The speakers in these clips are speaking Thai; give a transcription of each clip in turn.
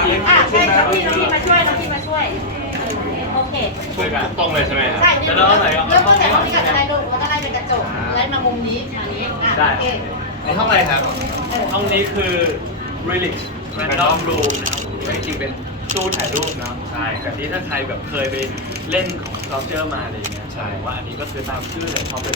ทีมใช่น้องพี่มาช่วยโอเคช่วยกันตรงเลยใช่ไหมครับใช่เริ่มต้นแต่ห้องนี้ก่อนจะได้ลูกแล้วก็ไล่เป็นกระจกไล่มามุมนี้มานี้โอเคในห้องอะไรครับห้องนี้คือ Relic Random Room นะครับจริงๆเป็นตู้ถ่ายรูปนะใช่แต่ที่ถ้าใครแบบเคยไปเล่นของ Sculpture มาอะไรอย่างเงี้ยใช่ว่าอันนี้ก็คือตามชื่อเลยพอเป็น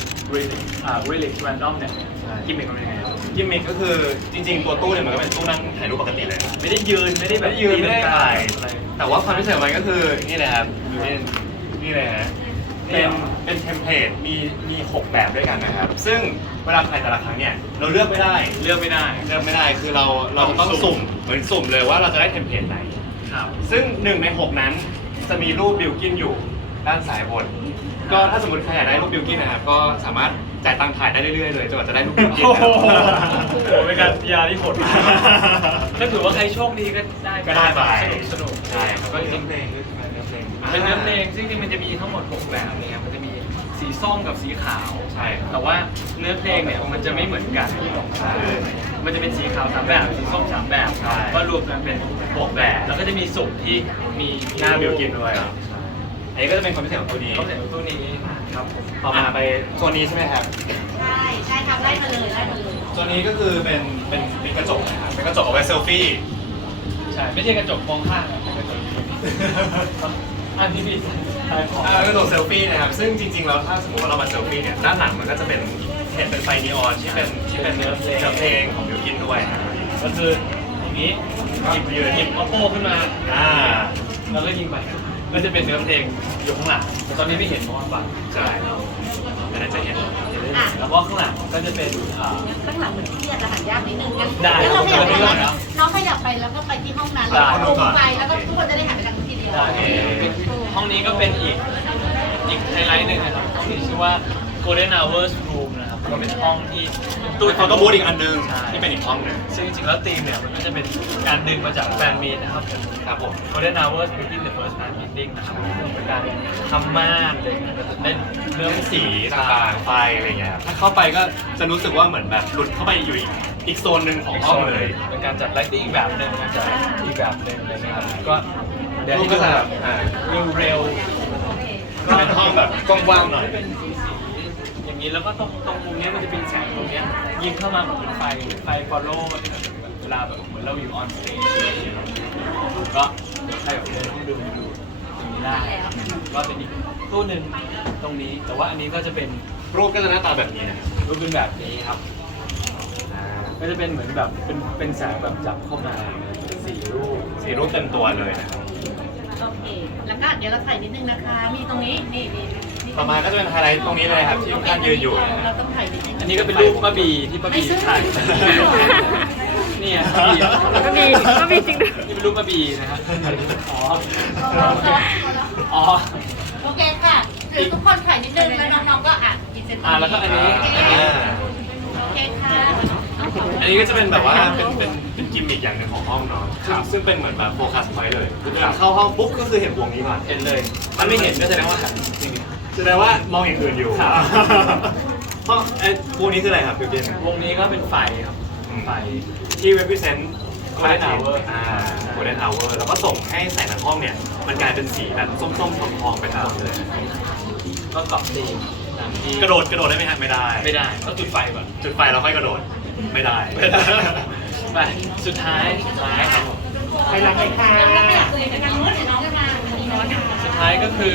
Relic Random เนี่ยกิมมิคมันเป็นยังไงครับกิมมิคก็คือจริงๆตัวตู้เนี่ยมันก็เป็นตู้นั่งถ่ายรูปปกติเลยไม่ได้ยืนไม่ได้แบบไม่ได้ยืนไม่ได้อะไรอะไรแต่ว่าความพิเศษของมันก็คือนี่เลยครับนี่เลยฮะเป็นเทมเพลตมี6แบบด้วยกันนะครับซึ่งเวลาถ่ายแต่ละครั้งเนี่ยเราเลือกไม่ได้คือเราต้องสุ่มเหมือนสุ่มเลยว่าเราจะได้เทมเพลตไหนครับซึ่ง1ใน6นั้นจะมีรูปบิลกินอยู่ด้านซ้ายบนก็ถ้าสมมติใครอยากได้รูปบิลกินนะครับก็สามารถจ่ายตังค์ถ่ายได้เรื่อยๆเลยจนกว่าจะได้รูปบิลกินโอ้นะโหครับเป็นการยาที่โหดมากถ้าถือว่าใครโชคดีก็ได้ก็ได้ไปสนุกใช่ครับก็จริงๆเป็นเนื้อเพลงซึ่งจริงๆมันจะมีทั้งหมด6แบบเนี่ยมันจะมีสีส้มกับสีขาวใช่ครับแต่ว่าเนื้อเพลงเนี่ยมันจะไม่เหมือนกันคือมันจะเป็นสีขาว3แบบสีส้ม3แบบใช่ก็รวมกันเป็น6แบบแล้วก็จะมีสุ่มที่มีหน้าบิลกินด้วยอันนี้ก็จะเป็นความพิเศษของตัวนี้เขาเห็นตู้นี้ครับผมต่อมาไปโซนนี้ใช่ไหมครับใช่ครับไล่มาเลยโซนนี้ก็คือเป็นกระจกนะครับเป็นกระจกเอาไว้เซลฟี่ใช่ไม่ใช่กระจกมองข้างนะเป็นกระจกอันที่พี่ใช่ของกระจกเซลฟี่นะครับซึ่งจริงๆแล้วถ้าสมมติว่าเรามาเซลฟี่เนี่ยด้านหลังมันก็จะเป็นเห็นเป็นไฟนีออนที่เป็นเนื้อเพลงของบิลกินด้วยนะครับก็คืออย่างนี้หยิบ Oppo ขึ้นมา แล้วก็ยิงไปก็จะเป็นเนื้อเพลงอยู่ข้างหลังแต่ตอนนี้ไม่เห็นเพราะว่าบังใช่อันนั้นจะเห็นแล้วก็ข้างหลังก็จะเป็นข้างหลังเหมือนที่อาจจะหันยากนิดนึงกันได้เราขยับไปได้น้องขยับไปแล้วก็ไปที่ห้องนั้นลงไปแล้วก็ทุกคนจะได้หันไปทางทีเดียวห้องนี้ก็เป็นอีกไฮไลท์หนึ่งนะครับห้องนี้ชื่อว่า Golden Hours Room นะครับก็เป็นห้องที่ตู้เขาก็บูธอีกอันนึงใช่ที่เป็นอีกห้องหนึ่งซึ่งจริงๆแล้วธีมเนี่ยมันก็จะเป็นการดึงมาจากแฟนมีตนะครับครับผม Golden Hours Between the First Fan Meeting นะครับเป็นการทำม่านเลยเล่นเรื่องสีต่างๆไฟอะไรอย่างเงี้ยครับถ้าเข้าไปก็จะรู้สึกว่าเหมือนแบบหลุดเข้าไปอยู่อีกโซนหนึ่งของห้องเลยเป็นการจัดไลท์ติ้งอีกแบบหนึ่งมาจากอีกแบบหนึ่งเลยนะครับก็เดี๋ยวรูปให้ก็ดูจะแบบ เร็วเป็นห้องแบบกว้างๆหน่อยเป็นสีอย่างนี้แล้วก็ตรงมุมนี้มันจะเป็นแสงตรงนี้ยิงเข้ามาเหมือนเป็นไฟ follow เวลาแบบเหมือนเราอยู่ on stage ก็ใครแบบเดินต้องดูตรงนี้ได้ก็เป็นอีกตู้หนึ่งตรงนี้แต่ว่าอันนี้ก็จะเป็นรูปก็จะหน้าตาแบบนี้นะครับรูปเป็นแบบนี้ครับก็จะเป็นเหมือนแบบเป็นแสงแบบจับเข้ามาสี่รูปสีรูปเต็มตัวเลยนะครับโอเคแล้วก็เดี๋ยวเราถ่ายนิดนึงนะคะมีตรงนี้นี่ต่อมาก็จะเป็นไฮไลท์ตรงนี้เลยครับที่ท่านยืนอยู่นะคเรารับต้องถ่ายนิดนึงอันนี้ก็เป็นรูปป้าบีที่ป้าบีถ่ายนี่ไงป้าบีก็มีจริงด้วยนี่เป็นรูปป้าบีนะครับอ๋อ อ๋อโอเคค่ะคือทุกคนถ่ายนิดนึงแล้วน้องๆก็พรีเซนต์แล้วก็อันนี้โอเคค่ะอันนี้ก็จะเป็นแบบว่าเป็นกิมมิคอย่างหนึ่งของห้องเนาะซึ่งเป็นเหมือนแบบโฟกัสพอยต์เลยคือเข้าห้องปุ๊บก็คือเห็นวงนี้ก่อนเห็นเลยถ้าไม่เห็นก็แสดงว่าแสดงว่ามองอย่างอื่นอยู่ครับห้องพวกนี้คืออะไรครับบิวกินวงนี้ก็เป็นไฟครับไฟที่ represent Golden Hour Golden Hour แล้วก็ส่งให้แสงในห้องเนี่ยมันกลายเป็นสีแบบส้มๆทองๆไปทั้งหมดเลยก็เกาะตีมตามที่กระโดดได้ไหมฮะไม่ได้ไม่ได้ก็จุดไฟก่อนจุดไฟแล้วค่อยกระโดดไม่ได้ไปสุดท้ายครับผมไปหลังเลยค่ะแล้วไม่อยากคุยกันทางนู้นเดี๋ยวน้องจะมามีน้องสุดท้ายก็คือ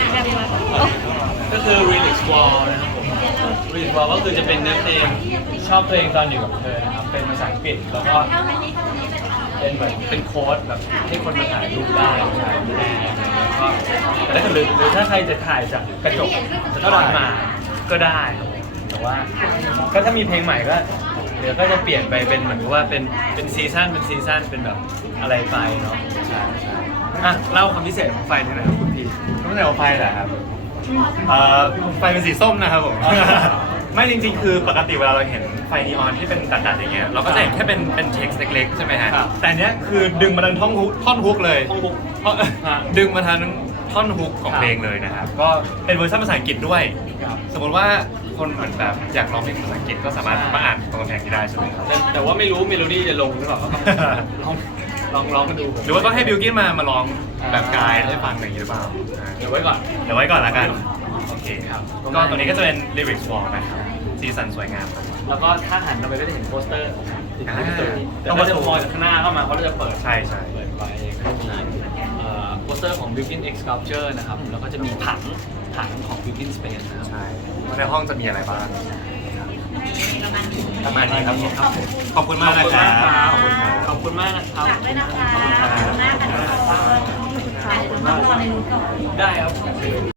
Relix Wall นะครับผม Relix Wall ก็คือจะเป็นเนื้อเพลงชอบเพลงตอนอยู่กับเธอนะครับเป็นภาษาอังกฤษแล้วก็เป็นแบบเป็นโค้ดแบบให้คนมาถ่ายรูปได้ถ่ายรูปได้แล้วก็แต่ถ้าหรือถ้าใครจะถ่ายจากกระจกจะต้องมาก็ได้ครับแต่ว่าก็ถ้ามีเพลงใหม่ก็เดี๋ยวก็จะเปลี่ยนไปเป็นเหมือนกับว่าเป็นซีซั่นเป็นแบบอะไรไปเนาะใช่อ่ะเล่าความพิเศษของไฟหน่อยนะครับคุณพี่ต้องแต่ว่าไฟเหรอครับไฟเป็นสีส้มนะครับผม ไม่จริงๆ คือปกติเวลาเราเห็นไฟนีออนที่เป็นตัดๆอย่างเงี้ยเราก็จะเห็นแค่เป็นเท็กซ์เล็กๆใช่ไหมฮะครับแต่อันเนี้ยคือดึงมาทันท่อนฮุกเลยห้องบุ๊กเพราะดึงมาทันท่อนฮุกของเพลงเลยนะครับก็เป็นเวอร์ชันภาษาอังกฤษด้วยครับสมมติว่าคนเหมือนแบบอยากร้องเพลงภาษาอังกฤษก็สามารถมาอ่านตรงกำแพงที่ได้ใช่ไหมครับแต่ว่าไม่รู้เมโลดี้จะลงหรือเปล่าก็ต้องลองมาดูหรือว่าต้องให้บิวกินมาร้องแบบไกด์ให้ฟังอย่างนี้หรือเปล่าเดี๋ยวไว้ก่อนเดี๋ยวไว้ก่อนละกันโอเคครับก็ตัวนี้ก็จะเป็น lyrics wall นะครับสีสันสวยงามครับแล้วก็ถ้าหันเราไปก็จะเห็นโปสเตอร์ติดที่ประตูอ่าแต่ว่าจะมองจากข้างหน้าเข้ามาเขาจะเปิดใช่ใช่เปิดไว้ก็จะมีโปสเตอร์ของ Built-in X Sculpture นะครับแล้วก็จะมีผังของ Built-in Space นะครับใช่ว่าในห้องจะมีอะไรบ้างประมาณนี้ประมาณนี้ครับผมขอบคุณมากนะครับขอบคุณมากนะครับฝากด้วยนะคะขอบคุณมากค่ะทุกคนขอบคุณมากในนู้นก่อนได้ครับ